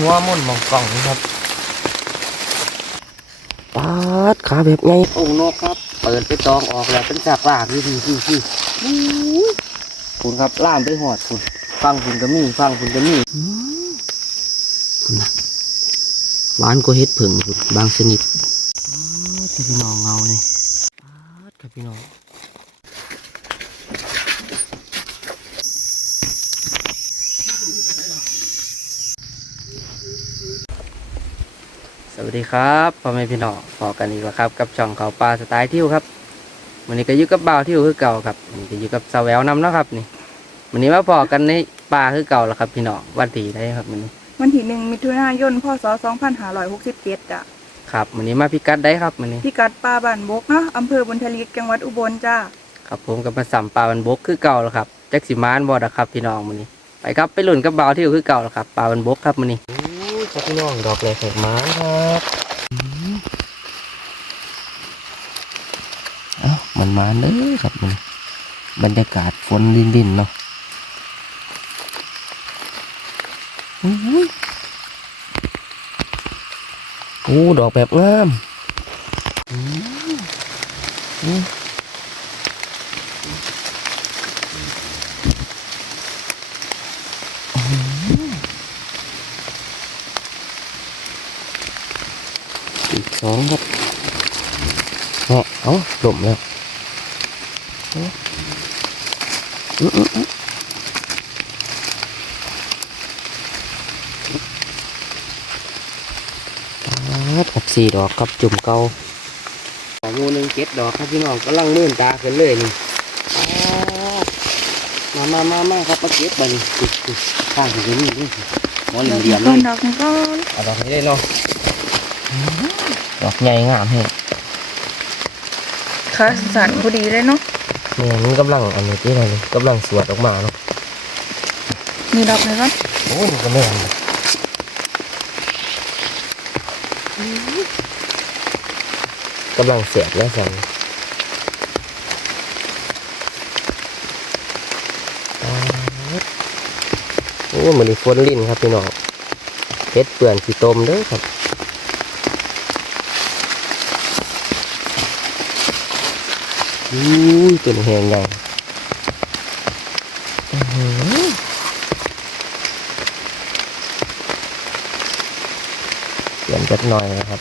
หัวมุ่นมองกล่องนี่ครับปาดขาแบบไงโอ่งนกครับ เปิดไปตองออกแล้วเป็นจากลากพี่พี่พี่พี่คุณครับล่ามไปหอดคุณฟังคุณก็มีฟังคุณก็มีคุณนะหวานกว่าเฮ็ดผึ่งคุณบางชนิดปาดแต่พี่น้องเงาเลยปาดครับพี่น้อง วัสดีครับพ่อแม่พี่น้องพอกันอีกแล้วครับ กับช่องเขาปลาสไตล์ทิวครับวันนี้ก็อยู่กับบ่าวทิวคือเก่าครับวันนี้ก็อยู่กับสาวแววนำเนาะครับนี่วันนี้มาพอกันในป่าคือเก่าแล้วครับ พี่น้องวันที่ได้ครับวันนี้วันที่หนึ่งมิถุนายนพศ2567จ้ะครับวันนี้มาพิกัดได้ครับวันนี้พิกัดป่าบ้านบกเนาะอำเภอบุญทลิกจังหวัดอุบลจ้าครับผมกับมาสัมปลาบันบกคือเก่าแล้วครับแจ็คสิมานบอดครับพี่น้องวันนี้ ไปครับไปหลุ่นกับบ่าวทิวคือเก่าแล้วครับปลาบันบกครับวันนี้ ครับพี่น้องดอกแรกแขกม้าครับเอ้ามันมาเด้อครับมันบรรยากาศฝนดินๆเนาะอุ้ยโอ้ดอกแบบงามอืมอืมอีกสองครับแหะเอา หลมแล้วเออืมอืมอืมครับสี่ดอกครับจุ่มเกาสองูหนึ่งเจ็ดดอกครับพี่น้องกำลังมื่นตาขึ้นเลยนี่มามามามาครับมาเก็บไปนี่อุ๊ยอุ๊ยข้างถึงจะมีด้วยมอเหลี่ยมเหลี่ยมเลยดอกนี้ก็ดอกนี้ได้เนาะดอกใหญ่งามแฮะ ขาสันพอดีเลยเนาะเนี่ยมันกำลังอันนี้ที่อะไรนี่กำลังสวดออกมาเนาะมีดอกนี้ก็โอ้ยมันก็แม่นเลยกำลังเสียบแล้วสั่นโอ้มันนี่ฝนลิ้นครับพี่น้องเฮ็ดเปื่อนสีตมเด้อครับ อุ้ยเป็นแหงใหญ่อื้อหือเปลี่ยนจัดหน่อยนะครับ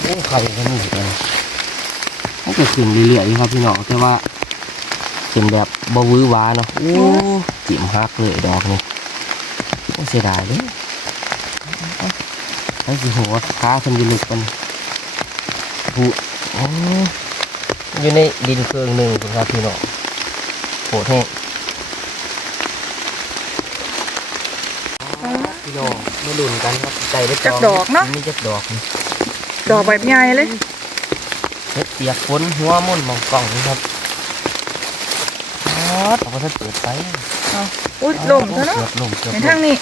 โอ้เขาเป็นหนึ่งเลยเขาจะขึ้นเรื่อยๆครับพี่น้องแต่ว่า เป็นแบบบวื้อหวาเนาะโอ้จิ้มหักเลยดอกนี่โอ้เสียดายเลยไอ้สิหัวขาคนอยืนลึกกันผูโอ้อยู่ในดินเครื่องหนึ่งคุณครับพี่น้องโหดแห้งพี่น้องมาลุ้นกันครับใจได้จักดอกเนาะมีจักดอกนี่ดอกแบบใหญ่เลยเฮ็ดเปียกฝนหัวมุ่นมองกล่องนี่ครับออ ดเอาไปถ้าเปิดไฟอุ้ยลมซะเนาะเกือบลมเกือบในลทางมนี้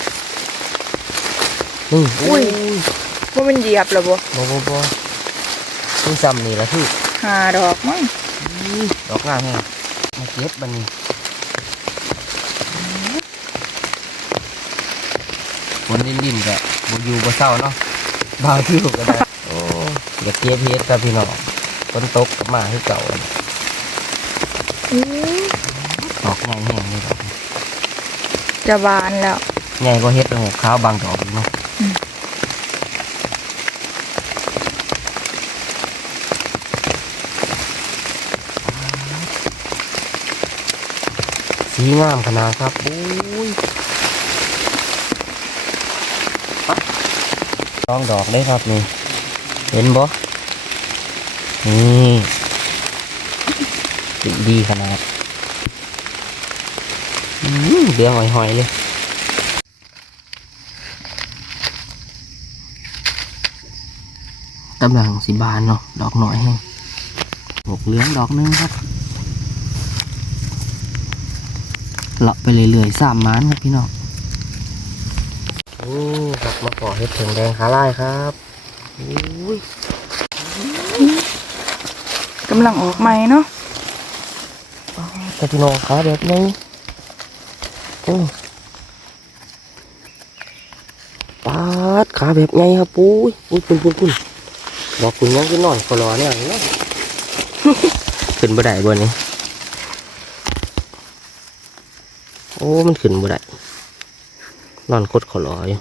นี่อุ้ยว่ามันเหยียบเหรอบ่บ่บ่บ่นี่ซ้ำนี่ละพี่หาดอกมั้งอุ้ยดอกงามแฮงมาเก็บบัดนี้ฝนลิ้นๆก็บ่อยู่บ่เศร้าเนาะบางที่ก็ได้โอ้อย่าเก็บเฮ็ดครับพี่น้องฝนตกก็มาให้เก่าอะอู้ ดอกใหญ่แฮงเลยดอกจะบานแล้ว ใหญ่กว่าเฮ็ดระหกขาวบางดอกอีกเนาะอืมสีงามขนาดครับโอ้ยลองดอกได้ครับนี่ เห็นบ่นี่สีดีขนาดอืม เดืองหอยๆเลยกำลังสีบานเนาะดอกหน่อยให้หกเหลืองดอกหนึงครับเลาะไปเรื่อยๆสามม้านครับพี่น้องนี่ครับมาขอเห็ดเผิงแดงขาลายครับอุ้ยกำลังออกใหม่เนาะแต่พี่น้องขาแบบนี้ โอ้ปาดขาแบบไงครับปุ้ยปุ้ยปุ้ยปุ้ยปุ้ยบอกคุณยังขึ้นหน่อยขอรอเนี่ยเนาะขึ้นบ่ได้บ่นี้โอ้มันขึ้นบ่ได้นอนคดขอรออยู่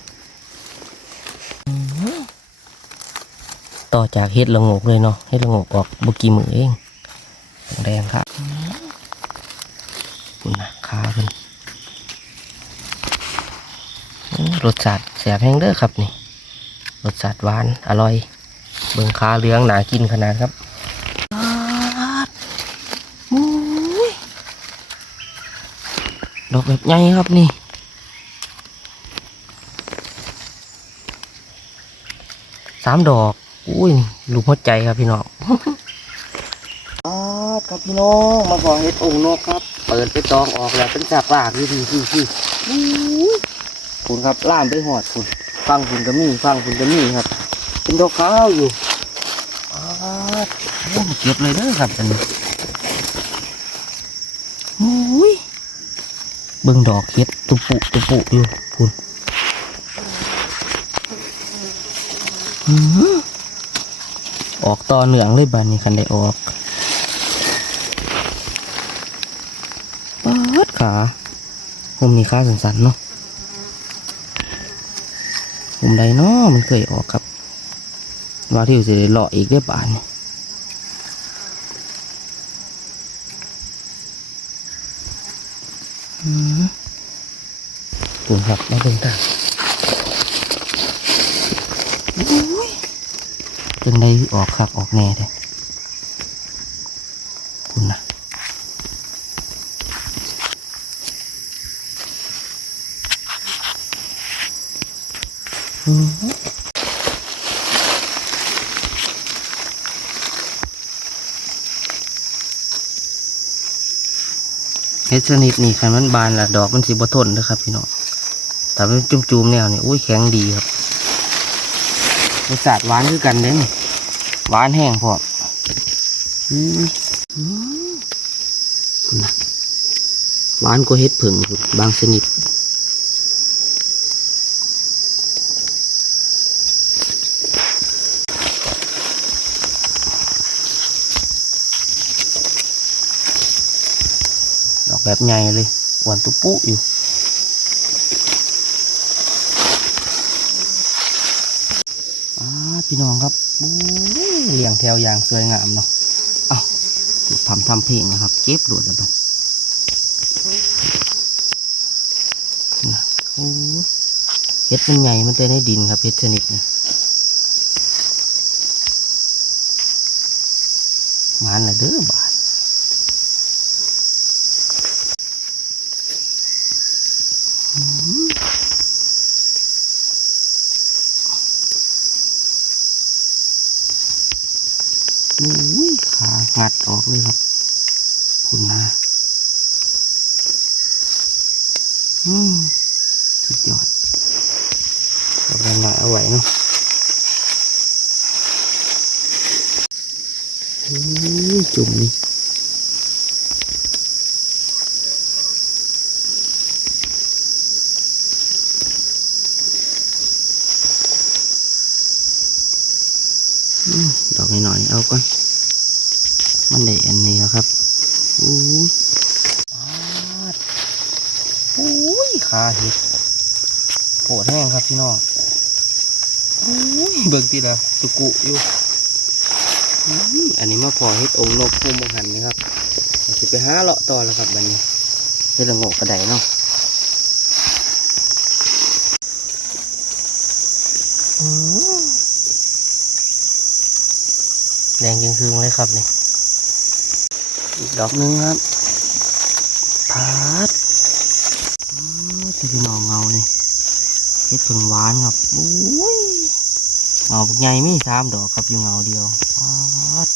ต่อจากเฮ็ดละงกเลยเนาะเฮ็ดละงกออกบ่กี่มือเองแดงครับคุณนะขาเพิ่นอื้อ รสชาติแสบแห้งเด้อครับนี่รสชาติหวานอร่อยเบิ่งขาเหลืองหนากินขนาดครับมุ้ยดอกแบบใหญ่ครับนี่สามดอกอุ้ยลูกหัวใจครับพี่น้องครับพี่น้องมาขอเห็ดองค์นกครับ เปิดไปตองออกแล้วเป็นจากลากพี่พี่พี่พี่ คุณครับล่ามไปหอดคุณฟังคุณก็มีฟังคุณก็มีครับ เป็นดอกขาวอยู่อ้าวโอ้เก็บเลยเด้อครับอันนี้โอ้ยเบิ่งดอกเห็ดตุปุตุปุอยู่คุณอื้อหือออกต่อเหนืองเลยบานนี้คันได้ออกปาดขาผมมีขาสันๆเนาะุมใดเนาะมันเคยออกครับ ว่าที่จะได้เลาะอีกได้ป่านนี่อืมปุ่มหับมาเบิ่งตาจนได้ออกคักออกแน่เลยคุณนะ เฮ็ดชนิดนี้คันมันบานละดอกมันสิบ่ทนนะครับพี่น้องแต่เป็นจุ่มๆแนวนี่อุ้ยแข็งดีครับรสชาติหวานคือกันเด้นี่หวานแห้งพออืมอืมคุณนะหวานกว่าเฮ็ดผึ่งบางชนิด แบบใหญ่เลยหวนตุปุอยู่อาพี่น้องครับโอ้ยเลี้ยงแถวอย่างสวยงามเนาะเอาทำทำเพลงนะครับ เก็บรวดแล้วบัดนะโอ้เห็ดมันใหญ่มันเต้นในดินครับเห็ดชนิดนะมานละเด้อบา อุ้ยขางัดออกเลยครับคุณนะอืมสุดยอดเอาไปหน่อยเอาไว้เนาะอุ้ยจุ่มนี่อืมดอกหน่อยๆ เอาก่อน มันได้อันนี้แล้วครับอุ้ยอุ้ยขาเห็ดโผล่แห้งครับพี่น้องอุ้ยเบิ่งทีละตุกุอยู่อันนี้มาพอเห็ดองนกพุ่มบังหันนะครับเราจะไปหาเลาะต่อแล้วครับวันนี้เห็ดละโงกกระไดเนาะ แดงยังคืงเลยครับนี่อีกดอกหนึ่งครับพาดอ๋อที่พี่น้องเงานี่เห็ดผึ่งหวานครับอุ้ยเงาบักใหญ่มีสามดอกครับอยู่เงาเดียวพาด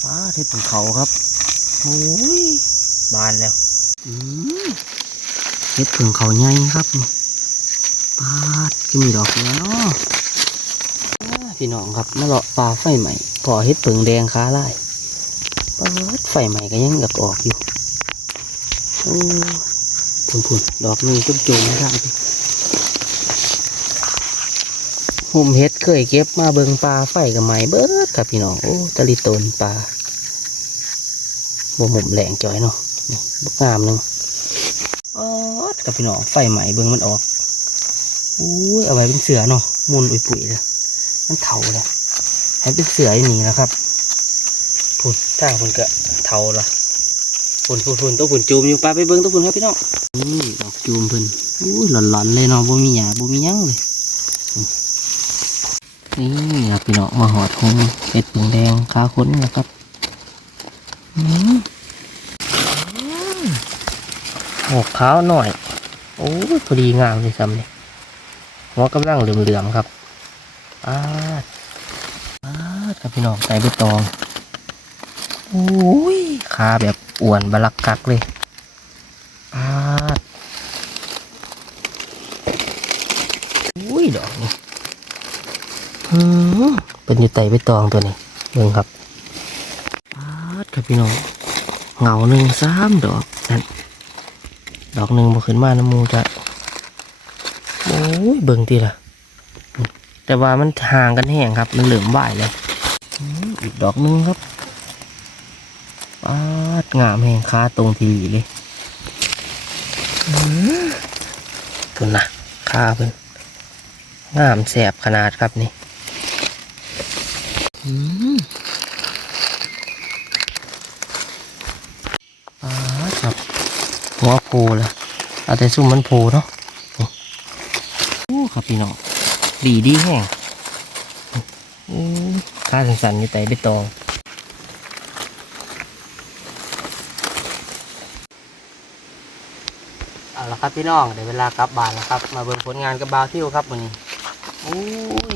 พาดเห็ดผึ่งเขาครับโอ้ยบานแล้วอืมเห็ดผึ่งเขาใหญ่ครับนี่ปาดก็มีดอกเนี้ยเนาะ พี่น้องครับมาเลาะปลาไฟใหม่พอเฮ็ดเปิงแดงค้าไล่ปาไฟใหม่ก็ยังอยากออกอยู่โอ้พุ่นพุ่นดอกนึงจุ่มจุ่มๆทางไปหุ่มเฮ็ดเคยเก็บมาเบิงปลาไฟกับไม้เบิดครับพี่น้องโอ้ตะลิโตนปลาบ่หมุมแหลงจอยเนาะบกงามนึงอ๋อกับพี่น้องไฟใหม่เบิงมันออกอุ้เอาไว้เป็นเสือเนาะมุนอุยปุ๋ยเลย มันเถาเลยให้เป็นเสืออย่างนี้นะครับพุ่นทางพุ่นก็เถาละพุ่นพุ่นพุ่นตัวพุ่นจูมอยู่ปลาไปเบิ่งตัวพุ่นครับพี่น้องนี่ดอกจูมพิ่นอุ้ยหลอนๆเลยเนาะบ่มีหยาบ่มียั้งเลยนี่ครับพี่น้องมาหอดหงเห็ดเปิงแดงขาค้นนะครับอืมหกขาวหน่อย โอ้ยพอดีงามเลยซ้ำเลยหัวกำลังเหลื่อมๆครับ อาดอาดครับพี่น้องไก่ใบตองโอ้ยขาแบบอ้วนบลักกักเลยอาดโอ้ยดอกนี่อืมเป็นอยู่ไต่ใบตองตัวนี้เบิ่งครับอาดครับพี่น้องเงาหนึ่งสามดอกนั่นดอกหนึ่งบ่ขึ้นมาน้ำมูจะโอ้ยเบิ่งทีละ แต่ว่ามันห่างกันแห้งครับ มันเหลือมบ่ายเลยอืมอีกดอกหนึงครับปาดงามแห้งคาตรงทีหลีเลยอืมพุ่นนะคาเพิ่นงามแสบขนาดครับนี่อืมปาดครับหัวโพเลยเอาแต่ซุ่มมันโพเนาะนี่โอ้ครับพี่น้อง ดีดีแห้งข้าสันๆอยู่แต่ใบตองเอาละครับพี่น้องเดี๋ยวเวลากลับบ้านแล้วครับ มาเบิ่งผลงานกับบาวทิวครับวันนี้โอ้ย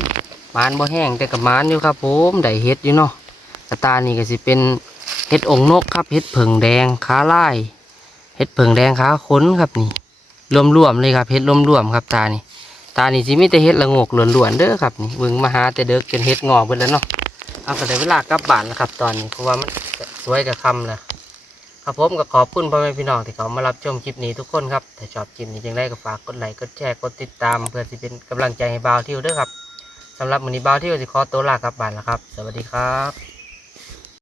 มานบ่แห้งแต่กับมานอยู่ครับผมได้เฮ็ดอยู่เนาะกระตานี่ก็สิเป็นเฮ็ดองนกครับเฮ็ดเผิงแดงขาลายเห็ดเผิงแดงขาค้นครับนี่รวมๆเลยครับเห็ดรวมๆครับตานี่ ตานี่สิมีแต่เห็ดละโงกล้วนๆเด้อครับนี่เบิ่งมาหาแต่เด็กจนเห็ดงอกไปแล้วเนาะเอาก็ได้เวลากลับบ้านแล้วครับ ตอนนี้เพราะว่ามันสวยกับคำแล้วครับผมก็ขอบคุณพ่อแม่พี่น้องที่เขามารับชมคลิปนี้ทุกคนครับถ้าชอบคลิปนี้ยังได้ก็ฝากกดไลค์กดแชร์กดติดตาม เพื่อสิเป็นกำลังใจให้บ่าวที่ยวเด้อครับสำหรับวันนี้บ่าวที่ยวสิขอตัวลากลับบ้านแล้วครับ สวัสดีครับ